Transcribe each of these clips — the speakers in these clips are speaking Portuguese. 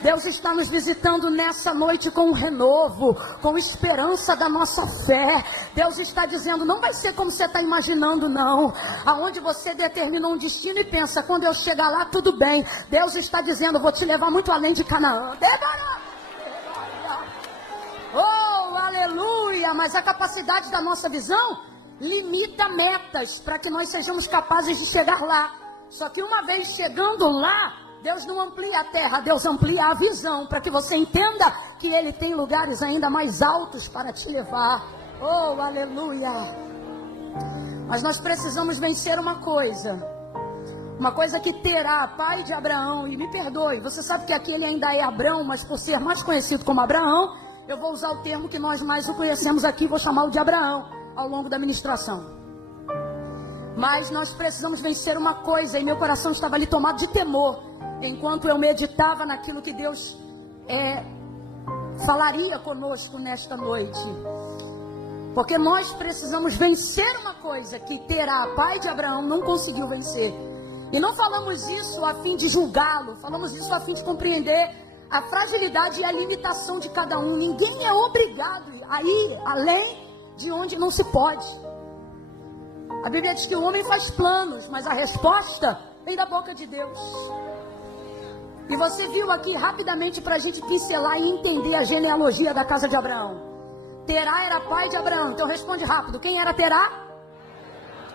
Deus está nos visitando nessa noite com um renovo, com esperança da nossa fé. Deus está dizendo, não vai ser como você está imaginando, não. Aonde você determinou um destino e pensa, quando eu chegar lá, tudo bem. Deus está dizendo, vou te levar muito além de Canaã. Oh, aleluia! Mas a capacidade da nossa visão limita metas para que nós sejamos capazes de chegar lá. Só que uma vez chegando lá, Deus não amplia a terra, Deus amplia a visão, para que você entenda que Ele tem lugares ainda mais altos para te levar. Oh, aleluia! Mas nós precisamos vencer uma coisa que Terá, pai de Abraão, e me perdoe, você sabe que aqui ele ainda é Abrão, mas por ser mais conhecido como Abraão, eu vou usar o termo que nós mais o conhecemos aqui, vou chamá-lo de Abraão, ao longo da ministração. Mas nós precisamos vencer uma coisa, e meu coração estava ali tomado de temor, enquanto eu meditava naquilo que Deus falaria conosco nesta noite. Porque nós precisamos vencer uma coisa que Terá, pai de Abraão, não conseguiu vencer. E não falamos isso a fim de julgá-lo, falamos isso a fim de compreender a fragilidade e a limitação de cada um. Ninguém é obrigado a ir além de onde não se pode. A Bíblia diz que o homem faz planos, mas a resposta vem da boca de Deus. E você viu aqui rapidamente para a gente pincelar e entender a genealogia da casa de Abraão. Terá era pai de Abraão. Então responde rápido. Quem era Terá?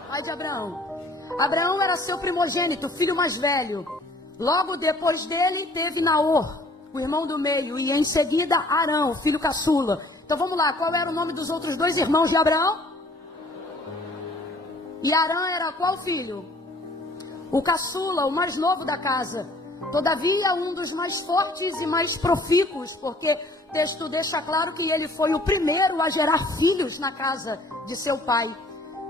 Pai de Abraão. Abraão era seu primogênito, filho mais velho. Logo depois dele teve Naor, o irmão do meio. E em seguida Arão, filho caçula. Então vamos lá. Qual era o nome dos outros dois irmãos de Abraão? E Arão era qual filho? O caçula, o mais novo da casa. Todavia, um dos mais fortes e mais profícuos, porque o texto deixa claro que ele foi o primeiro a gerar filhos na casa de seu pai.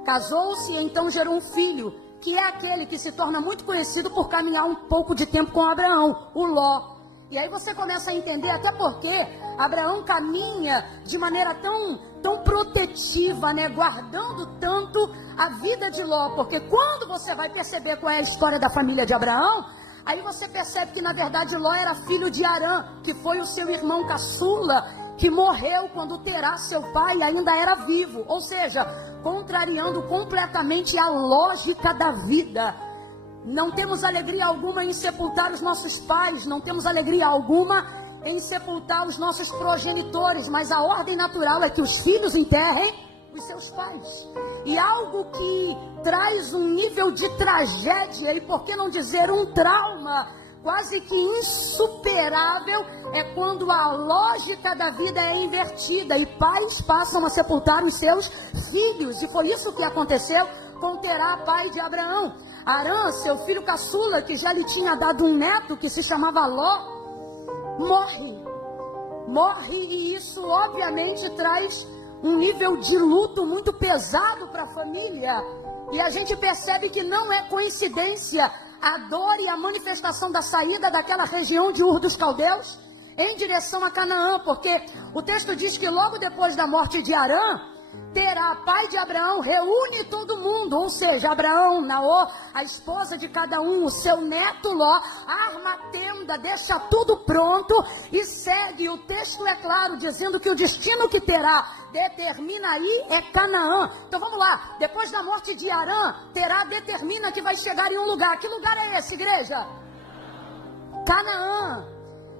Casou-se e então gerou um filho, que é aquele que se torna muito conhecido por caminhar um pouco de tempo com Abraão, o Ló. E aí você começa a entender até porque Abraão caminha de maneira tão protetiva, né? Guardando tanto a vida de Ló. Porque quando você vai perceber qual é a história da família de Abraão, aí você percebe que na verdade Ló era filho de Arã, que foi o seu irmão caçula, que morreu quando Terá, seu pai, ainda era vivo. Ou seja, contrariando completamente a lógica da vida. Não temos alegria alguma em sepultar os nossos pais, não temos alegria alguma em sepultar os nossos progenitores, mas a ordem natural é que os filhos enterrem os seus pais. E algo que traz um nível de tragédia, e por que não dizer um trauma, quase que insuperável, é quando a lógica da vida é invertida e pais passam a sepultar os seus filhos. E foi isso que aconteceu com Terá, pai de Abraão. Arã, seu filho caçula, que já lhe tinha dado um neto que se chamava Ló, morre, e isso obviamente traz um nível de luto muito pesado para a família. E a gente percebe que não é coincidência a dor e a manifestação da saída daquela região de Ur dos Caldeus em direção a Canaã, porque o texto diz que logo depois da morte de Arã, Terá, pai de Abraão, reúne todo mundo, ou seja, Abraão, Naor, a esposa de cada um, o seu neto Ló, arma a tenda, deixa tudo pronto e segue. O texto é claro, dizendo que o destino que Terá determina aí é Canaã. Então vamos lá, depois da morte de Arã, Terá determina que vai chegar em um lugar. Que lugar é esse, igreja? Canaã.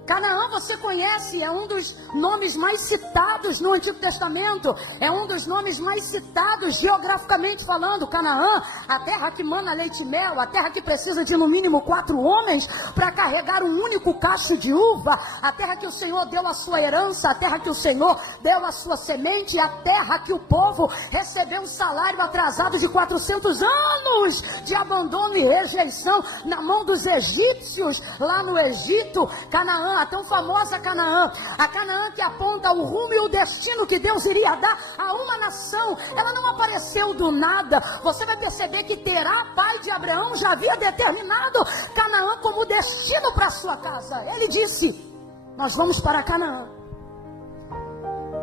Canaã você conhece, é um dos nomes mais citados no Antigo Testamento, é um dos nomes mais citados geograficamente falando. Canaã, a terra que mana leite e mel, a terra que precisa de no mínimo 4 homens para carregar um único cacho de uva, a terra que o Senhor deu a sua herança, a terra que o Senhor deu a sua semente, a terra que o povo recebeu um salário atrasado de 400 anos de abandono e rejeição na mão dos egípcios lá no Egito. Canaã, a tão famosa Canaã, a Canaã que aponta o rumo e o destino que Deus iria dar a uma nação. Ela não apareceu do nada. Você vai perceber que Terá, pai de Abraão, já havia determinado Canaã como destino para sua casa. Ele disse: nós vamos para Canaã.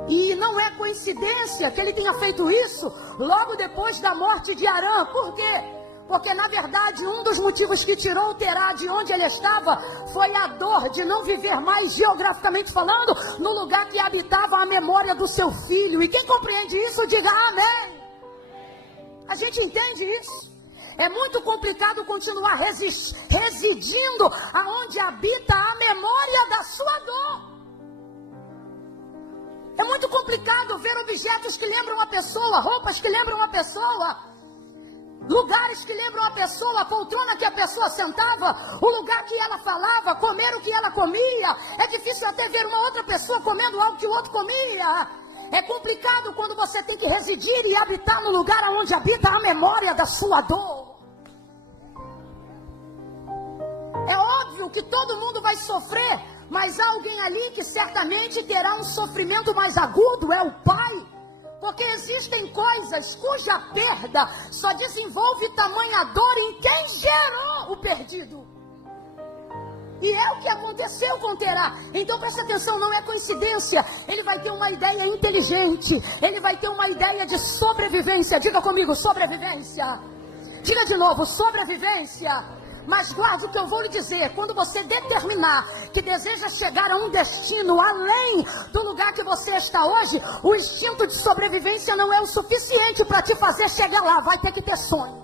E não é coincidência que ele tenha feito isso logo depois da morte de Arã. Por quê? Porque na verdade um dos motivos que tirou Terá de onde ele estava foi a dor de não viver mais geograficamente falando no lugar que habitava a memória do seu filho. E quem compreende isso, diga amém. A gente entende isso. É muito complicado continuar residindo aonde habita a memória da sua dor. É muito complicado ver objetos que lembram uma pessoa, roupas que lembram uma pessoa, lugares que lembram a pessoa, a poltrona que a pessoa sentava, o lugar que ela falava, comer o que ela comia. É difícil até ver uma outra pessoa comendo algo que o outro comia. É complicado quando você tem que residir e habitar no lugar onde habita a memória da sua dor. É óbvio que todo mundo vai sofrer, mas há alguém ali que certamente terá um sofrimento mais agudo, é o pai. Porque existem coisas cuja perda só desenvolve tamanha dor em quem gerou o perdido. E é o que aconteceu com Terá. Então presta atenção, não é coincidência. Ele vai ter uma ideia inteligente. Ele vai ter uma ideia de sobrevivência. Diga comigo, sobrevivência. Diga de novo, sobrevivência. Mas guarde o que eu vou lhe dizer. Quando você determinar que deseja chegar a um destino além do lugar que você está hoje, o instinto de sobrevivência não é o suficiente para te fazer chegar lá. Vai ter que ter sonho.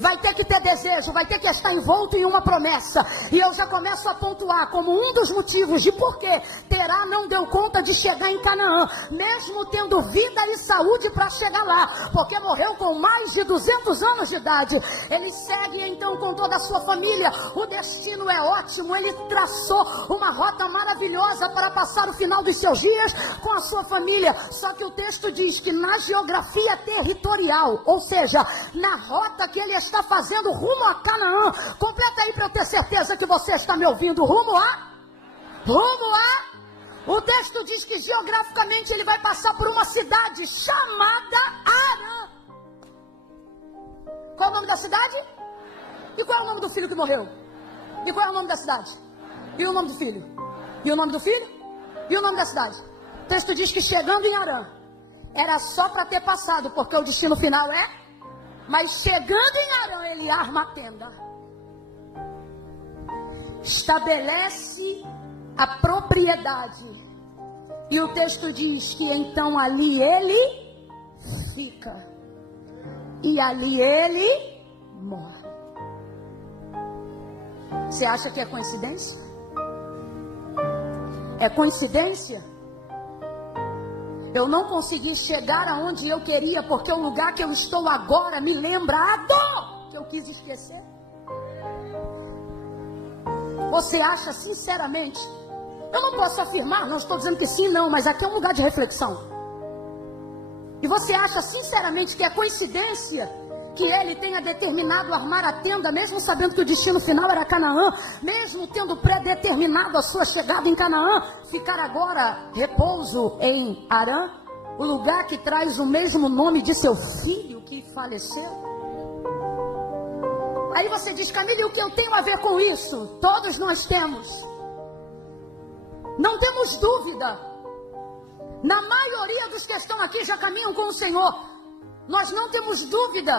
Vai ter que ter desejo, vai ter que estar envolto em uma promessa. E eu já começo a pontuar como um dos motivos de por que Terá não deu conta de chegar em Canaã, mesmo tendo vida e saúde para chegar lá, porque morreu com mais de 200 anos de idade. Ele segue então com toda a sua família. O destino é ótimo, ele traçou uma rota maravilhosa para passar o final dos seus dias com a sua família. Só que o texto diz que na geografia territorial, ou seja, na rota que ele está fazendo rumo a Canaã, completa aí para eu ter certeza que você está me ouvindo, rumo a, o texto diz que geograficamente ele vai passar por uma cidade chamada Arã. Qual é o nome da cidade? E qual é o nome do filho que morreu? E qual é o nome da cidade? E o nome do filho? E o nome do filho? E o nome da cidade? O texto diz que chegando em Arã, era só para ter passado, porque o destino final é... Mas chegando em Arã, ele arma a tenda. Estabelece a propriedade. E o texto diz que então ali ele fica. E ali ele morre. Você acha que é coincidência? É coincidência? Eu não consegui chegar aonde eu queria, porque o lugar que eu estou agora me lembra a dor que eu quis esquecer. Você acha sinceramente? Eu não posso afirmar, não estou dizendo que sim, não, mas aqui é um lugar de reflexão. E você acha sinceramente que é coincidência que ele tenha determinado armar a tenda, mesmo sabendo que o destino final era Canaã, mesmo tendo predeterminado a sua chegada em Canaã, ficar agora repouso em Arã, o lugar que traz o mesmo nome de seu filho que faleceu? Aí você diz, Camille, o que eu tenho a ver com isso? Todos nós temos. Não temos dúvida. Na maioria dos que estão aqui já caminham com o Senhor. Nós não temos dúvida.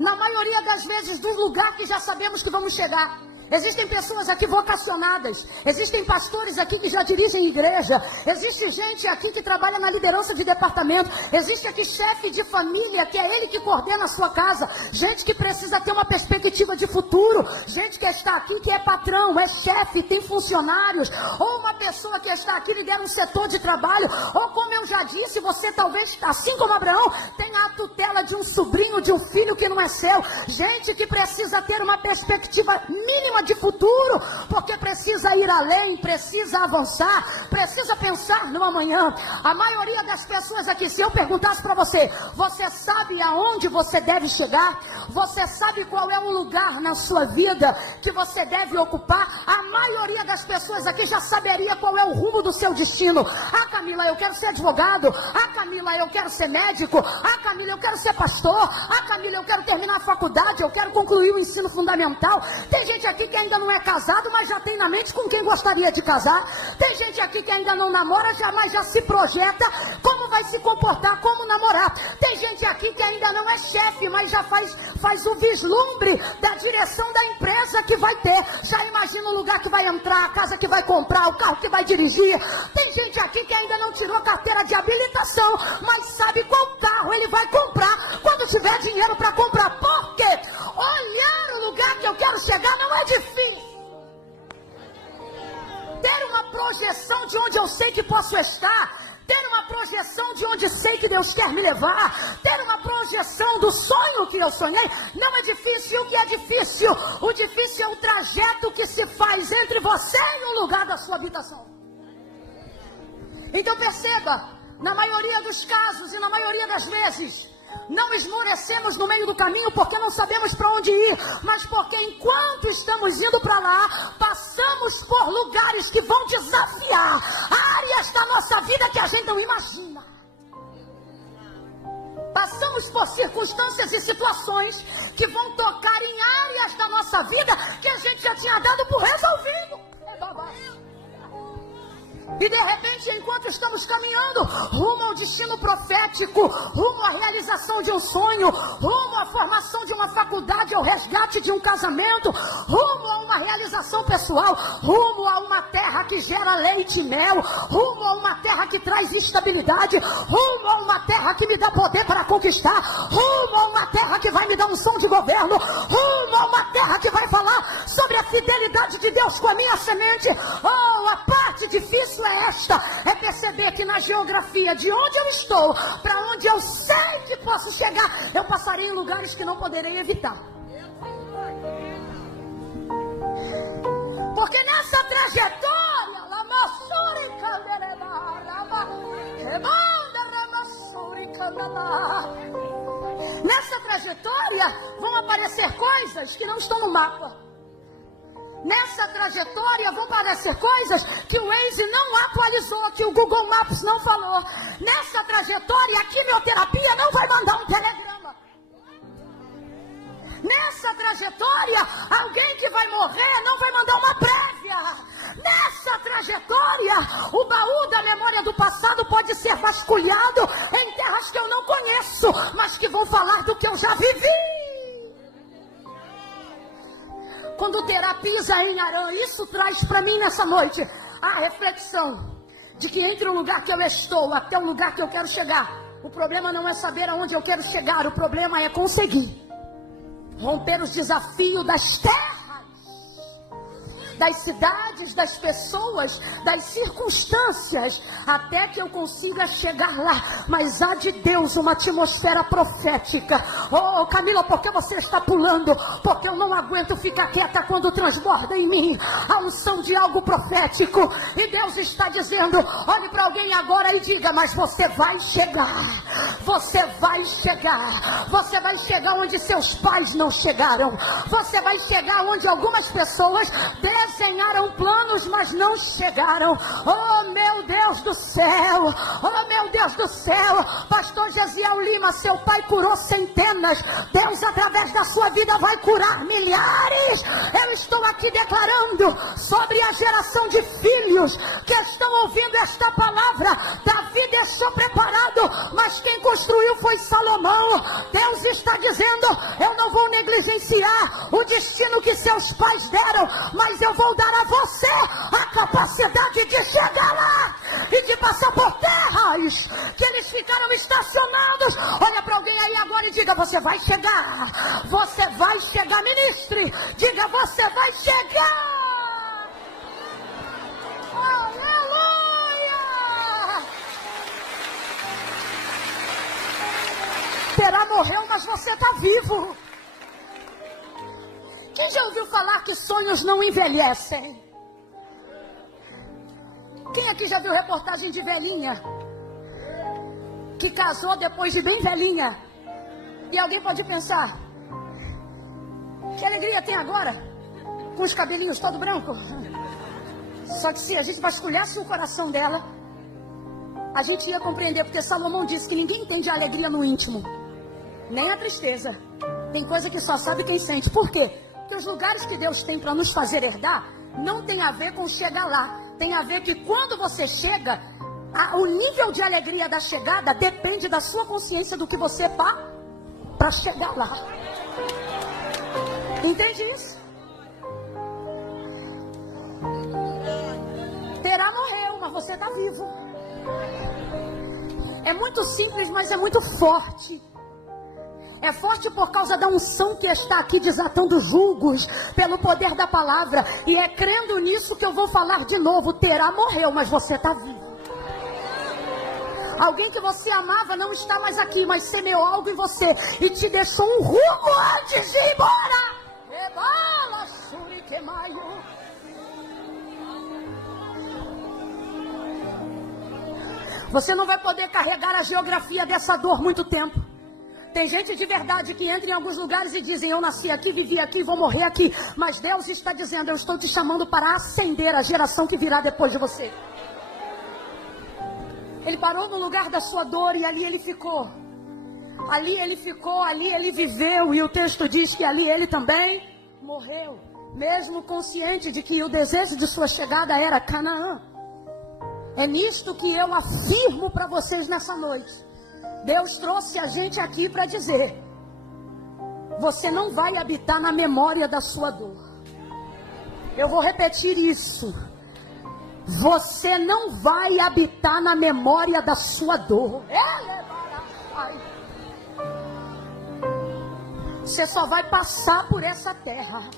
Na maioria das vezes, do lugar que já sabemos que vamos chegar. Existem pessoas aqui vocacionadas. Existem pastores aqui que já dirigem igreja. Existe gente aqui que trabalha na liderança de departamento. Existe aqui chefe de família, que é ele que coordena a sua casa. Gente que precisa ter uma perspectiva de futuro. Gente que está aqui que é patrão, é chefe, tem funcionários. Ou uma pessoa que está aqui lidera um setor de trabalho. Ou como eu já disse, você talvez, assim como Abraão, tenha a tutela de um sobrinho, de um filho que não é seu. Gente que precisa ter uma perspectiva mínima de futuro, porque precisa ir além, precisa avançar, precisa pensar no amanhã. A maioria das pessoas aqui, se eu perguntasse para você, você sabe aonde você deve chegar? Você sabe qual é o lugar na sua vida que você deve ocupar? A maioria das pessoas aqui já saberia qual é o rumo do seu destino. Ah, Camila, eu quero ser advogado. Ah, Camila, eu quero ser médico. Ah, Camila, eu quero ser pastor. Ah, Camila, eu quero terminar a faculdade, eu quero concluir o ensino fundamental. Tem gente aqui que ainda não é casado, mas já tem na mente com com quem gostaria de casar. Tem gente aqui que ainda não namora, mas já se projeta como vai se comportar, como namorar. Tem gente aqui que ainda não é chefe, mas já faz o vislumbre da direção da empresa que vai ter. Já imagina o lugar que vai entrar, a casa que vai comprar, o carro que vai dirigir. Tem gente aqui que ainda não tirou carteira de habilitação, mas sabe qual carro ele vai comprar quando tiver dinheiro para comprar. Por quê? Olhar o lugar que eu quero chegar não é difícil. Ter uma projeção de onde eu sei que posso estar, ter uma projeção de onde sei que Deus quer me levar, ter uma projeção do sonho que eu sonhei, não é difícil. O que é difícil? O difícil é o trajeto que se faz entre você e o lugar da sua habitação. Então perceba, na maioria dos casos e na maioria das vezes, não esmorecemos no meio do caminho porque não sabemos para onde ir, mas porque enquanto estamos indo para lá, passamos por lugares que vão desafiar áreas da nossa vida que a gente não imagina. Passamos por circunstâncias e situações que vão tocar em áreas da nossa vida que a gente já tinha dado por resolvido. É babado. E de repente, enquanto estamos caminhando rumo ao destino profético, rumo à realização de um sonho, rumo à formação de uma faculdade, ao resgate de um casamento, rumo a uma realização pessoal, rumo a uma terra que gera leite e mel, rumo a uma terra que traz estabilidade, rumo a uma terra que me dá poder para conquistar, rumo a uma terra que vai me dar um som de governo, rumo a uma terra que vai falar sobre a fidelidade de Deus com a minha semente. Oh, a parte difícil é esta, é perceber que na geografia de onde eu estou, para onde eu sei que posso chegar, eu passarei em lugares que não poderei evitar. Porque nessa trajetória, nessa trajetória vão aparecer coisas que não estão no mapa. Nessa trajetória vão aparecer coisas que o Waze não atualizou, que o Google Maps não falou. Nessa trajetória a quimioterapia não vai mandar um telegrama. Nessa trajetória alguém que vai morrer não vai mandar uma prévia. Nessa trajetória o baú da memória do passado pode ser vasculhado em terras que eu não conheço, mas que vão falar do que eu já vivi. Quando Terá pisa em Harã, isso traz para mim nessa noite a reflexão de que entre o lugar que eu estou até o lugar que eu quero chegar, o problema não é saber aonde eu quero chegar, o problema é conseguir romper os desafios das terras, das cidades, das pessoas, das circunstâncias, até que eu consiga chegar lá. Mas há de Deus uma atmosfera profética. Oh, Camila, por que você está pulando? Porque eu não aguento ficar quieta quando transborda em mim a unção de algo profético. E Deus está dizendo, olhe para alguém agora e diga, mas você vai chegar. Você vai chegar. Você vai chegar onde seus pais não chegaram. Você vai chegar onde algumas pessoas desenharam planos, mas não chegaram. Oh, meu Deus do céu. Oh, meu Deus do céu. Pastor Gesiel Lima, seu pai curou centenas. Deus, através da sua vida, vai curar milhares. Eu estou aqui declarando sobre a geração de filhos que estão ouvindo esta palavra. Davi deixou preparado, mas quem construiu foi Salomão. Deus está dizendo, eu não vou negligenciar o destino que seus pais deram, mas eu vou dar a você a capacidade de chegar lá e de passar por terras que eles ficaram estacionados. Olha para alguém aí agora e diga, você vai chegar. Você vai chegar, ministre. Diga, você vai chegar. Aleluia. Terá morreu, mas você está vivo. Quem já ouviu falar que sonhos não envelhecem? Quem aqui já viu reportagem de velhinha que casou depois de bem velhinha? E alguém pode pensar, que alegria tem agora, com os cabelinhos todo branco? Só que se a gente vasculhasse o coração dela, a gente ia compreender, porque Salomão disse que ninguém entende a alegria no íntimo, nem a tristeza. Tem coisa que só sabe quem sente. Por quê? Porque os lugares que Deus tem para nos fazer herdar não tem a ver com chegar lá. Tem a ver que quando você chega, o nível de alegria da chegada depende da sua consciência do que você para chegar lá. Entende isso? Terá morreu, mas você está vivo. É muito simples, mas é muito forte. É forte por causa da unção que está aqui desatando julgos pelo poder da palavra. E é crendo nisso que eu vou falar de novo. Terá morreu, mas você está vivo. Alguém que você amava não está mais aqui, mas semeou algo em você e te deixou um rumo antes de ir embora. Você não vai poder carregar a geografia dessa dor muito tempo. Tem gente de verdade que entra em alguns lugares e dizem: eu nasci aqui, vivi aqui, vou morrer aqui. Mas Deus está dizendo: eu estou te chamando para ascender a geração que virá depois de você. Ele parou no lugar da sua dor e ali ele ficou. Ali ele ficou, ali ele viveu. E o texto diz que ali ele também morreu. Mesmo consciente de que o desejo de sua chegada era Canaã. É nisto que eu afirmo para vocês nessa noite. Deus trouxe a gente aqui para dizer: você não vai habitar na memória da sua dor. Eu vou repetir isso. Você não vai habitar na memória da sua dor. Você só vai passar por essa terra.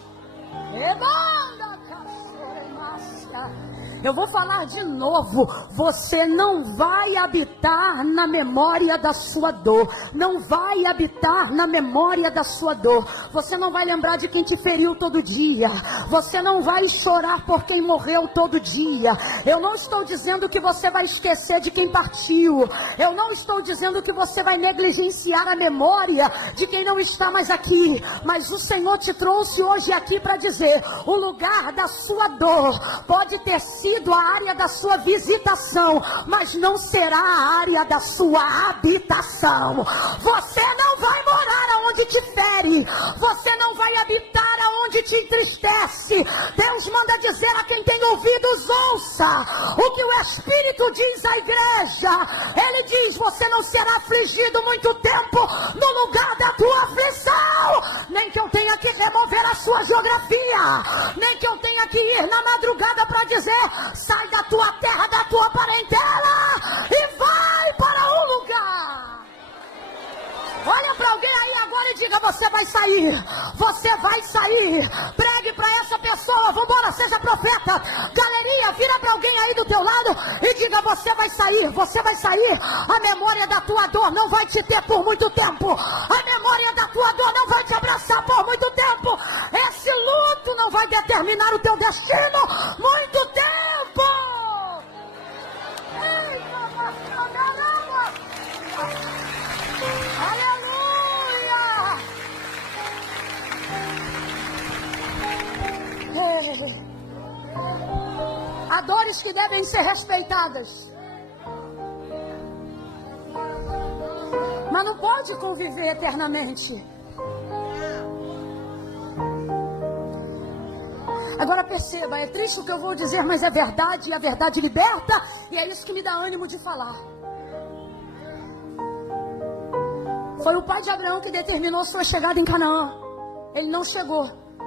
Eu vou falar de novo. Você não vai habitar na memória da sua dor. Não vai habitar na memória da sua dor. Você não vai lembrar de quem te feriu todo dia. Você não vai chorar por quem morreu todo dia. Eu não estou dizendo que você vai esquecer de quem partiu. Eu não estou dizendo que você vai negligenciar a memória de quem não está mais aqui. Mas o Senhor te trouxe hoje aqui para dizer: o lugar da sua dor pode ter sido a área da sua visitação, mas não será a área da sua habitação. Você não vai morar aonde te fere. Você não vai habitar aonde te entristece. Deus manda dizer a quem tem ouvidos: ouça o que o Espírito diz à igreja. Ele diz: você não será afligido muito tempo no lugar da tua aflição. Nem que eu tenha que remover a sua geografia, nem que eu tenha que ir na madrugada para dizer: sai da tua terra, da tua parentela e vai para um lugar. Olha para alguém aí agora e diga: você vai sair. Você vai sair. Pregue para essa pessoa. Vambora, seja profeta. Galerinha, vira para alguém aí do teu lado e diga: você vai sair. Você vai sair. A memória da tua dor não vai te ter por muito tempo. A memória da tua dor não vai te abraçar por muito tempo. Esse luto não vai determinar o teu destino muito tempo. Há dores que devem ser respeitadas, mas não pode conviver eternamente. Agora perceba, é triste o que eu vou dizer, mas é verdade, e a verdade liberta, e é isso que me dá ânimo de falar. Foi o pai de Abraão que determinou sua chegada em Canaã. Ele não chegou,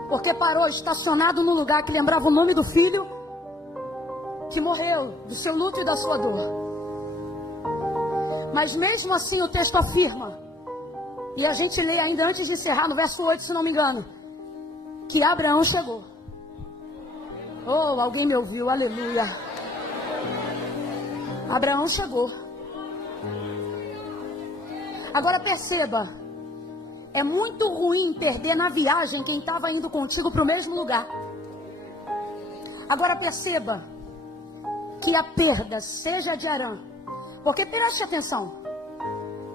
porque parou estacionado num lugar que lembrava o nome do filho que morreu, do seu luto e da sua dor. Mas mesmo assim o texto afirma, e a gente lê ainda antes de encerrar, no verso 8, se não me engano, que Abraão chegou. Oh, alguém me ouviu, aleluia. Abraão chegou. Agora perceba, é muito ruim perder na viagem quem estava indo contigo para o mesmo lugar. Agora perceba que a perda seja de Arã, porque preste atenção,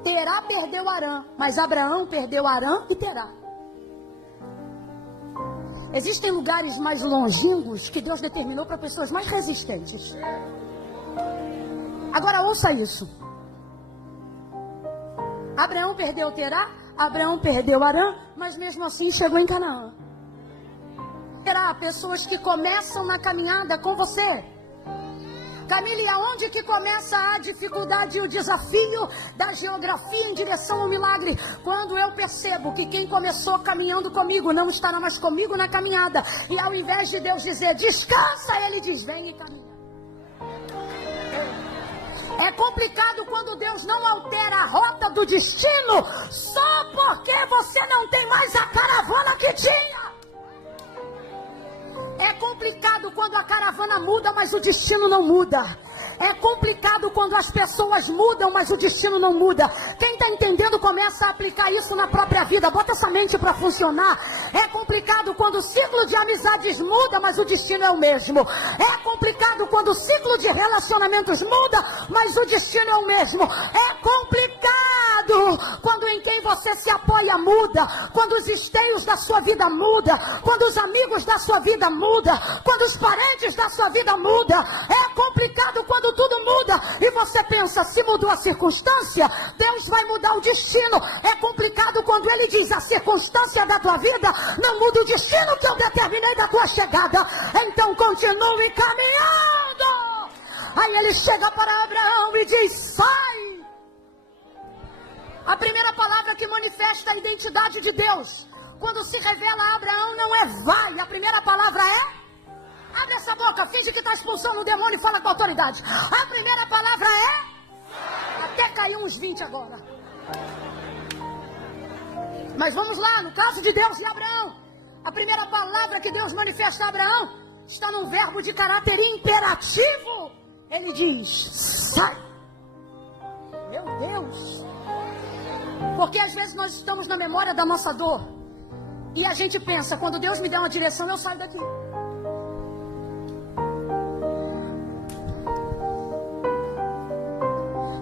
Terá perdeu Arã, mas Abraão perdeu Arã e Terá. Existem lugares mais longínquos que Deus determinou para pessoas mais resistentes. Agora ouça isso. Abraão perdeu Terá, Abraão perdeu Arã, mas mesmo assim chegou em Canaã. terá pessoas que começam na caminhada com você. Camille, aonde que começa a dificuldade e o desafio da geografia em direção ao milagre? Quando eu percebo que quem começou caminhando comigo não estará mais comigo na caminhada. E ao invés de Deus dizer, descansa, Ele diz, vem e caminha. É complicado quando Deus não altera a rota do destino só porque você não tem mais a caravana que tinha. É complicado quando a caravana muda, mas o destino não muda. É complicado quando as pessoas mudam, mas o destino não muda. Quem está entendendo começa a aplicar isso na própria vida. Bota essa mente para funcionar. É complicado quando o ciclo de amizades muda, mas o destino é o mesmo. É complicado quando o ciclo de relacionamentos muda, mas o destino é o mesmo. É complicado quando em quem você se apoia muda, quando os esteios da sua vida mudam, quando os amigos da sua vida mudam, quando os parentes da sua vida mudam. É complicado quando tudo muda e você pensa, se mudou a circunstância, Deus vai mudar o destino. É complicado quando Ele diz, a circunstância da tua vida não muda o destino que eu determinei da tua chegada. Então continue caminhando. Aí Ele chega para Abraão e diz, sai. A primeira palavra que manifesta a identidade de Deus, quando se revela a Abraão, não é vai. A primeira palavra é... Abre essa boca, finge que está expulsando o demônio e fala com autoridade. A primeira palavra é... Até caiu uns 20 agora. Mas vamos lá, no caso de Deus e Abraão. A primeira palavra que Deus manifesta a Abraão está num verbo de caráter imperativo. Ele diz, sai. Meu Deus. Porque às vezes nós estamos na memória da nossa dor. E a gente pensa, quando Deus me der uma direção, eu saio daqui.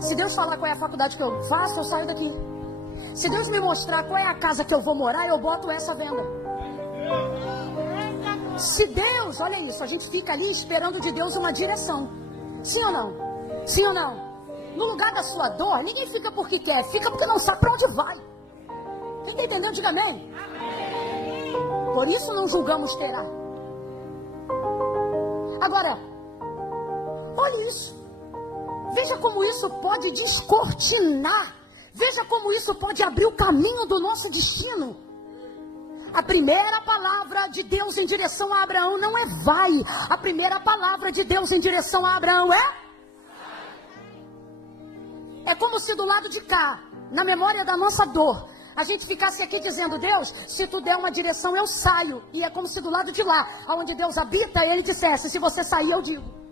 Se Deus falar qual é a faculdade que eu faço, eu saio daqui. Se Deus me mostrar qual é a casa que eu vou morar, eu boto essa venda. Se Deus, olha isso, a gente fica ali esperando de Deus uma direção. Sim ou não? Sim ou não? No lugar da sua dor, ninguém fica porque quer, fica porque não sabe para onde vai. Quem está entendendo, diga amém. Por isso não julgamos terá. Agora, olha isso. Veja como isso pode descortinar. Veja como isso pode abrir o caminho do nosso destino. A primeira palavra de Deus em direção a Abraão não é vai. A primeira palavra de Deus em direção a Abraão é... É como se do lado de cá, na memória da nossa dor, a gente ficasse aqui dizendo, Deus, se tu der uma direção eu saio. E é como se do lado de lá, onde Deus habita, ele dissesse, se você sair eu digo.